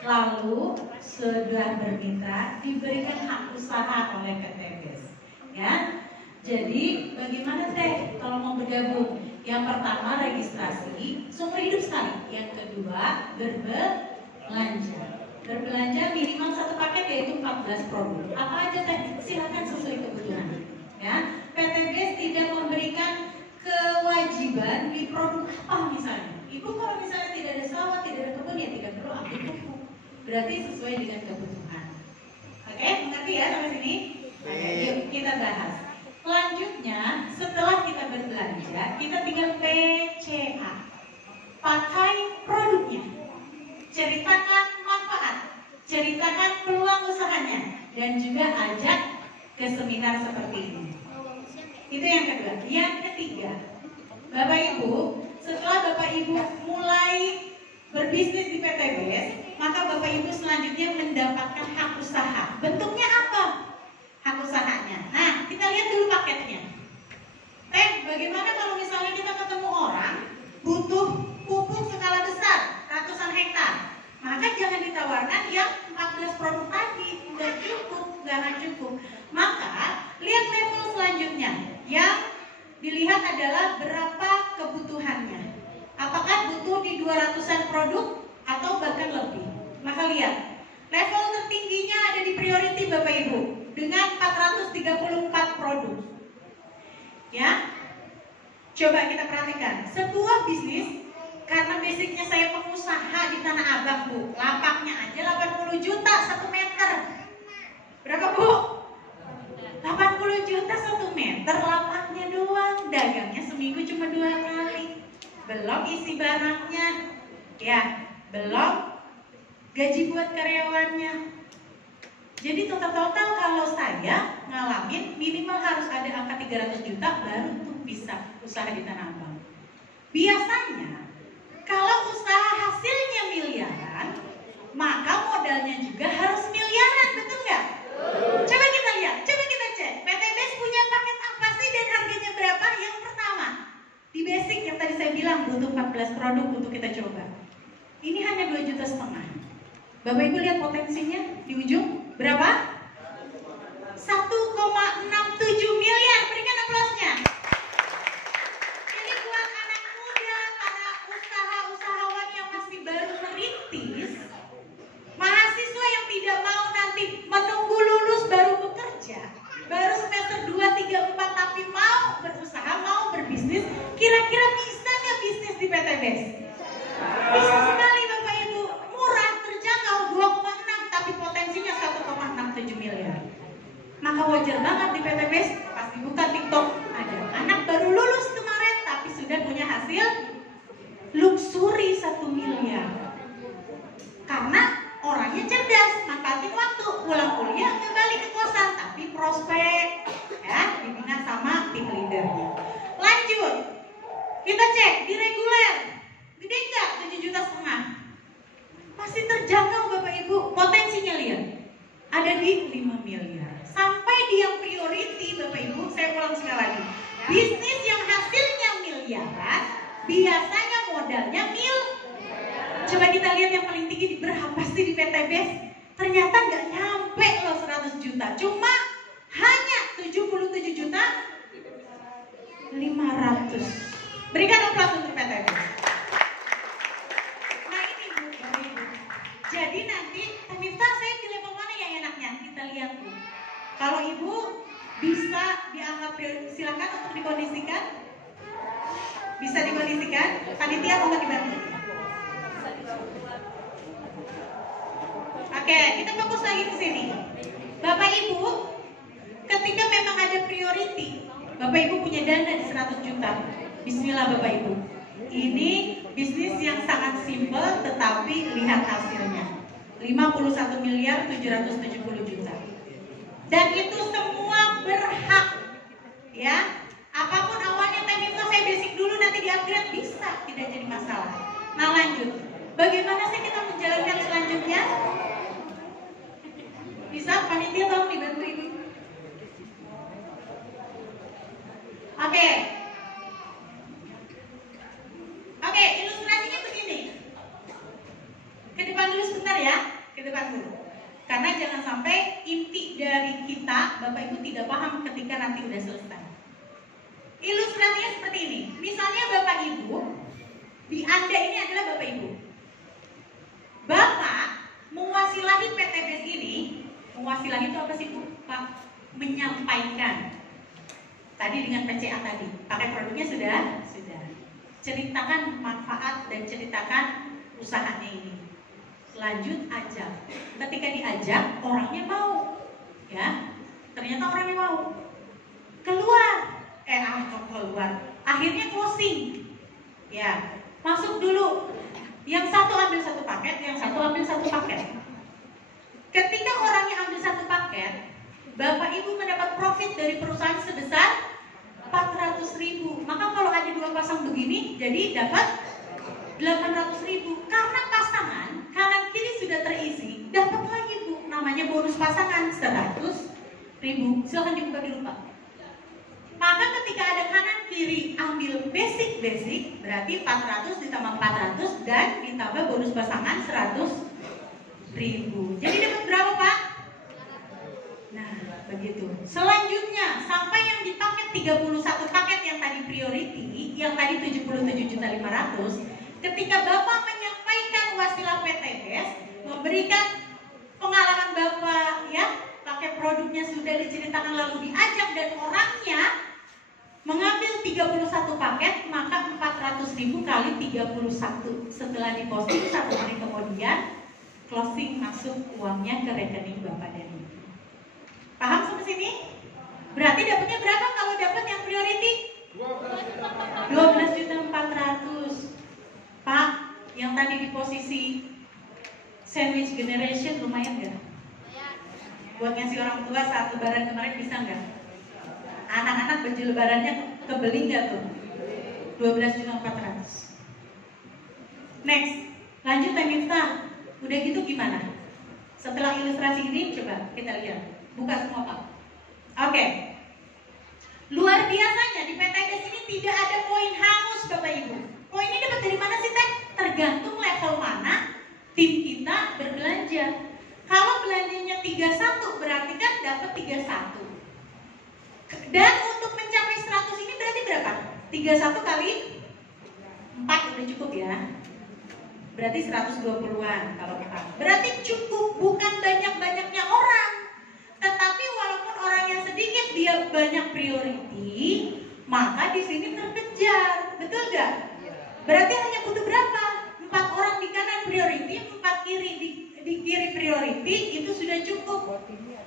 lalu sudah bermitra diberikan hak usaha oleh PT BES. Ya, jadi bagaimana teh kalau mau bergabung? Yang pertama registrasi, sumber hidup sekali. Yang kedua berbelanja. Berbelanja minimal satu paket yaitu 14 produk. Apa aja teh? Silakan sesuai kebutuhan. Ya, PT BES tidak memberikan kewajiban di produk apa misalnya. Ibu kalau misalnya tidak ada sawah, tidak ada kebun, ya tidak perlu ambil pupuk. Berarti sesuai dengan kebutuhan. Oke, mengerti ya sampai sini? Oke, yuk kita bahas. Selanjutnya, setelah kita berbelanja, kita tinggal PCA. Pakai produknya. Ceritakan manfaat, ceritakan peluang usahanya, dan juga ajak ke seminar seperti ini. Itu yang kedua. Yang ketiga, Bapak Ibu, setelah Bapak Ibu mulai berbisnis di PT BES, maka Bapak Ibu selanjutnya mendapatkan hak usaha. Bentuknya apa hak usahanya? Nah, kita lihat dulu paketnya. Bagaimana kalau misalnya kita ketemu orang butuh pupuk skala besar, ratusan hektar, maka jangan ditawarkan yang 14 produk tadi, nggak cukup. Maka lihat level selanjutnya. Yang dilihat adalah berapa kebutuhannya. Apakah butuh di 200-an produk atau bahkan lebih. Maka lihat, level tertingginya ada di priority Bapak Ibu dengan 434 produk. Ya, coba kita perhatikan. Sebuah bisnis, karena basicnya saya pengusaha di Tanah Abang Bu, lapaknya aja 80 juta 1 meter. Berapa Bu? 80 juta 1 meter lapaknya doang. Dagangnya seminggu cuma 2 kali. Belum isi barangnya, ya, belum gaji buat karyawannya. Jadi total kalau saya ngalamin minimal harus ada angka 300 juta baru tuh bisa usaha di Tanah Abang. Biasanya kalau usaha hasilnya miliaran, maka modalnya juga harus miliaran, betul nggak? Coba kita lihat, coba kita cek. PT BES punya paket apa sih dan harganya berapa? Yang pertama, di basic yang tadi saya bilang butuh 14 produk untuk kita coba. Ini hanya 2,5 juta. Bapak Ibu lihat potensinya di ujung berapa? 1,67 miliar. Berikan aplausnya. Jadi buat anak muda, para usahawan yang masih baru merintis, mahasiswa yang tidak mau nanti menunggu lulus baru bekerja, baru semester 2, 3, 4 tapi mau berusaha, mau berbisnis, kira-kira bisa nggak bisnis di PT BES? Bisa sekali Bapak Ibu, murah, terjangkau, 2,6 tapi potensinya 1,67 miliar. Maka wajar banget di PT BES pasti buka TikTok ada anak baru lulus kemarin tapi sudah punya hasil luxury 1 miliar. Karena orangnya cerdas, manfaatin waktu, pulang kuliah kembali ke kosan tapi prospek, ya, dibina sama tim leadernya. Lanjut, kita cek di reguler, gede nggak? 7,5 juta. Masih terjangkau Bapak Ibu, potensinya lihat ada di 5 miliar. Sampai di yang priority Bapak Ibu, saya ulang sekali lagi. Bisnis yang hasilnya miliaran, biasanya modalnya Coba kita lihat yang paling tinggi berapa sih di PT BES? Ternyata nggak nyampe loh 100 juta, cuma hanya 77 juta 500. Berikan aplaus untuk PT BES. Nah ini Bu, jadi nanti pemirsa saya di level mana yang enaknya? Kita lihat Bu. Kalau Ibu bisa dianggap silakan untuk dikondisikan. Bisa dikondisikan. Panitia mau dibantu. Oke, kita fokus lagi ke sini. Bapak Ibu, ketika memang ada priority, Bapak Ibu punya dana di 100 juta. Bismillah Bapak Ibu. Ini bisnis yang sangat simpel tetapi lihat hasilnya. 51 miliar 770 juta. Dan itu semua berhak. Ya. Apapun awalnya tekniknya saya basic dulu nanti di-upgrade bisa, tidak jadi masalah. Nah, lanjut. Bagaimana sih kita menjalankan selanjutnya? Bisa panitia tolong dibantu Ibu. Oke, ilustrasinya begini. Ke depan dulu sebentar ya. seperti ini. Misalnya Bapak Ibu, di Anda ini adalah Bapak Ibu. Bapak mewasilahi PTBS ini, mewasilahi itu apa sih Bu? Pak, menyampaikan. Tadi dengan PCA tadi, pakai produknya sudah. Ceritakan manfaat dan ceritakan usahanya ini. Lanjut ajak. Ketika diajak, orangnya mau, ya. Ternyata orangnya mau. Keluar. Akhirnya closing. Ya, masuk dulu. Yang satu ambil satu paket, yang satu ambil satu paket. Ketika orangnya ambil satu paket, Bapak Ibu mendapat profit dari perusahaan sebesar 400.000. Maka kalau ada 2 pasang begini, jadi dapat 800.000. Karena pasangan kanan kiri sudah terisi, dapat lagi Bu, namanya bonus pasangan 100.000. Silahkan dibuka dulu Pak. Maka ketika ada kanan kiri ambil basic, berarti 400 ditambah 400 dan ditambah bonus pasangan 100.000. Jadi dapat berapa Pak? Nah, begitu. Selanjutnya, sampai yang di paket 31 paket yang tadi priority, yang tadi 77.500.000, ketika Bapak menyampaikan wasilah PTBS, memberikan pengalaman Bapak, ya, pakai produknya sudah diceritakan lalu diajak dan orangnya mengambil 31 paket, maka 400.000 kali 31 setelah diposting 1 hari kemudian closing masuk uangnya ke rekening Bapak dan Ibu. Paham sampai sini? Berarti dapatnya berapa kalau dapat yang priority? 12.400.000. Pak, yang tadi di posisi sandwich generation lumayan nggak? Buat ngasih orang tua saat lebaran kemarin bisa nggak? Anak-anak baju lebarannya kebeli nggak tuh? 12.400.000. Next, lanjut Teh Miftah. Udah gitu gimana? Setelah ilustrasi ini coba kita lihat. Buka semua Pak. Oke. Luar biasanya di PTBS ini tidak ada poin hangus Bapak Ibu. Poinnya dapat dari mana sih Teh? Tergantung level mana tim kita berbelanja. Kalau belanjanya 31 berarti kan dapat 31. Dan untuk mencapai 100 ini berarti berapa? 31 kali 4 udah cukup ya. Berarti 120-an kalau 4. Berarti cukup, bukan banyak-banyaknya orang. Tetapi walaupun orangnya sedikit, dia banyak priority, maka di sini terkejar. Betul gak? Berarti hanya butuh berapa? 4 orang di kanan priority, 4 kiri di kiri priority, itu sudah cukup.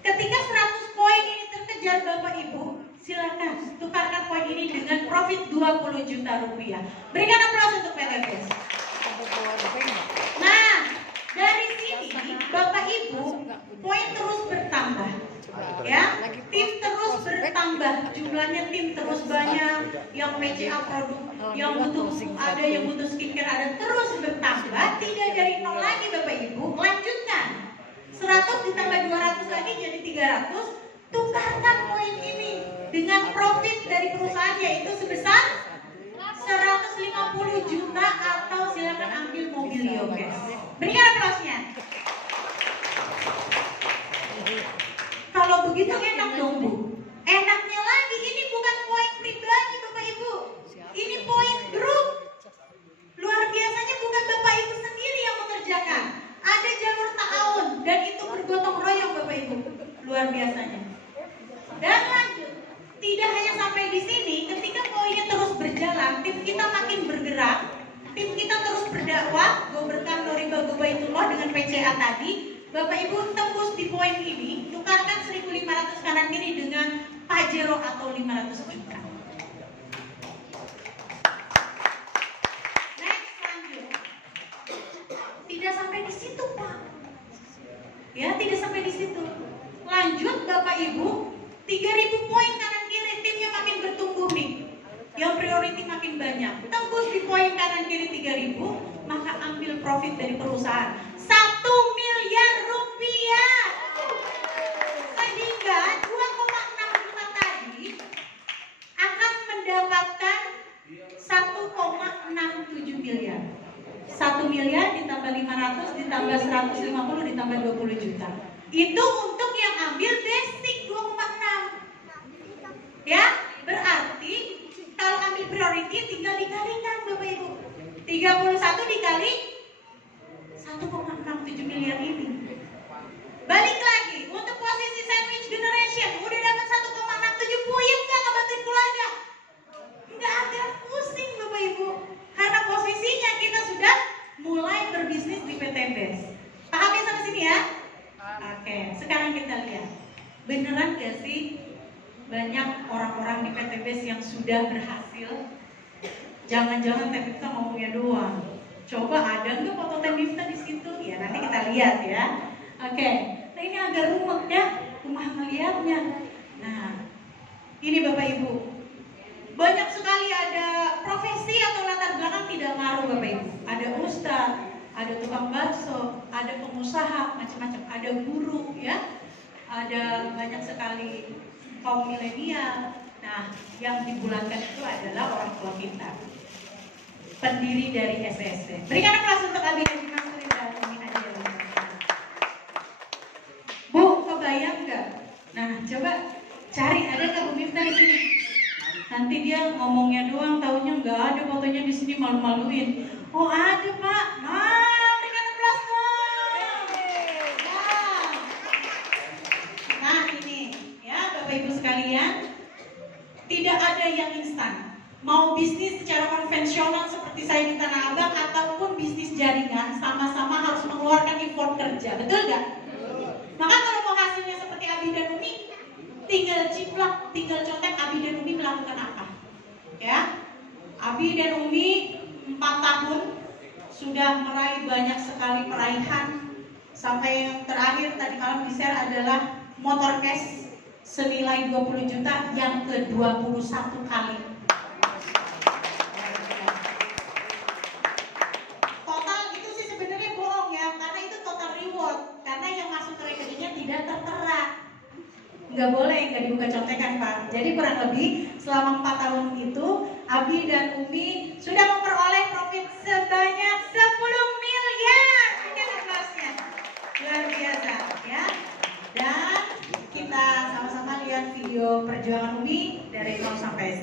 Ketika 100 poin ini terkejar Bapak Ibu, silakan tukarkan poin ini dengan profit 20 juta rupiah. Berikan aplaus untuk PTBS. Nah, dari sini Bapak Ibu poin terus bertambah, ya, tim terus bertambah, jumlahnya tim terus banyak, yang PCA produk, yang butuh ada, yang butuh skincare ada, terus bertambah, tidak dari nol lagi Bapak Ibu. Lanjutkan, 100 ditambah 200 lagi jadi 300. Tukarkan poin ini dengan profit dari perusahaan yaitu sebesar 150 juta atau silakan ambil mobil Yokes. Berikan aplausnya. Kalau begitu enak dong Bu. Enaknya lagi ini bukan poin pribadi Bapak Ibu. Ini poin grup. Luar biasanya bukan Bapak Ibu sendiri yang mengerjakan. Ada jalur ta'awun dan itu bergotong royong Bapak Ibu. Luar biasanya. Dan lanjut. Tidak hanya sampai di sini, ketika poinnya terus berjalan, tim kita makin bergerak, tim kita terus berdakwah, go berkah Noriba Gobaitullah dengan PCA tadi. Bapak Ibu tembus di poin ini, tukarkan 1.500 kanan kiri dengan Pajero atau 500 juta. Next, lanjut. Tidak sampai di situ Pak. Ya, tidak sampai di situ. Lanjut Bapak Ibu, 3.000 poin kanan kiri, timnya makin bertumbuh nih. Yang priority makin banyak. Tembus di poin kanan kiri 3.000, maka ambil profit dari perusahaan 1 miliar rupiah. Sehingga 2,6 juta tadi akan mendapatkan 1,67 miliar. 1 miliar ditambah 500 ditambah 150 ditambah 20 juta. Itu untuk yang ambil basic 2,6. Ya, berarti kalau ambil priority 31 dikali 1,67 miliar ini. Balik lagi, untuk posisi sandwich generation udah dapat 1,67, puyeng nggak ngebantuin keluarga? Nggak ada, pusing Bapak Ibu. Karena posisinya kita sudah mulai berbisnis di PT BES. Paham ya sampai sini ya? Oke, sekarang kita lihat. Beneran gak sih banyak orang-orang di PT BES yang sudah berhasil? Jangan-jangan Teh Miftah ngomongnya doang. Coba ada nggak foto Teh Miftah di situ? Ya nanti kita lihat ya. Oke, nah ini agak rumit ya, rumah ngeliatnya. Nah, ini Bapak Ibu, banyak sekali ada profesi atau latar belakang tidak ngaruh Bapak Ibu. Ada ustadz, ada tukang bakso, ada pengusaha, macam-macam. Ada guru ya, ada banyak sekali kaum milenial. Nah, yang dibulatkan itu adalah orang tua kita, pendiri dari SSC. Berikan aplaus untuk Abi Haji Mansuri dan Umi Nadia. Bu, kebayang nggak? Nah, coba cari, ada nggak Bu Miftah di sini? Nanti dia ngomongnya doang, taunya nggak ada fotonya di sini, malu-maluin. Oh ada Pak, berikan aplaus dong. Nah ini ya Bapak Ibu sekalian, tidak ada yang instan. Mau bisnis secara konvensional seperti saya di Tanah Abang ataupun bisnis jaringan, sama-sama harus mengeluarkan effort kerja, betul nggak? Maka kalau mau hasilnya seperti Abi dan Umi, tinggal ciplak, tinggal contek Abi dan Umi melakukan apa? Ya, Abi dan Umi 4 tahun sudah meraih banyak sekali peraihan. Sampai yang terakhir tadi malam di share adalah motor cash senilai 20 juta yang ke-21 kali. Total itu sih sebenarnya bohong ya, karena itu total reward. Karena yang masuk ke rekeningnya tidak tertera. Nggak boleh, nggak dibuka contekan Pak. Jadi kurang lebih selama 4 tahun itu Abi dan Umi sudah memperoleh profit sebanyak 10 miliar. Berikan aplausnya. Luar biasa ya. Dan kita sama-sama lihat video perjuangan Umi dari 0 sampai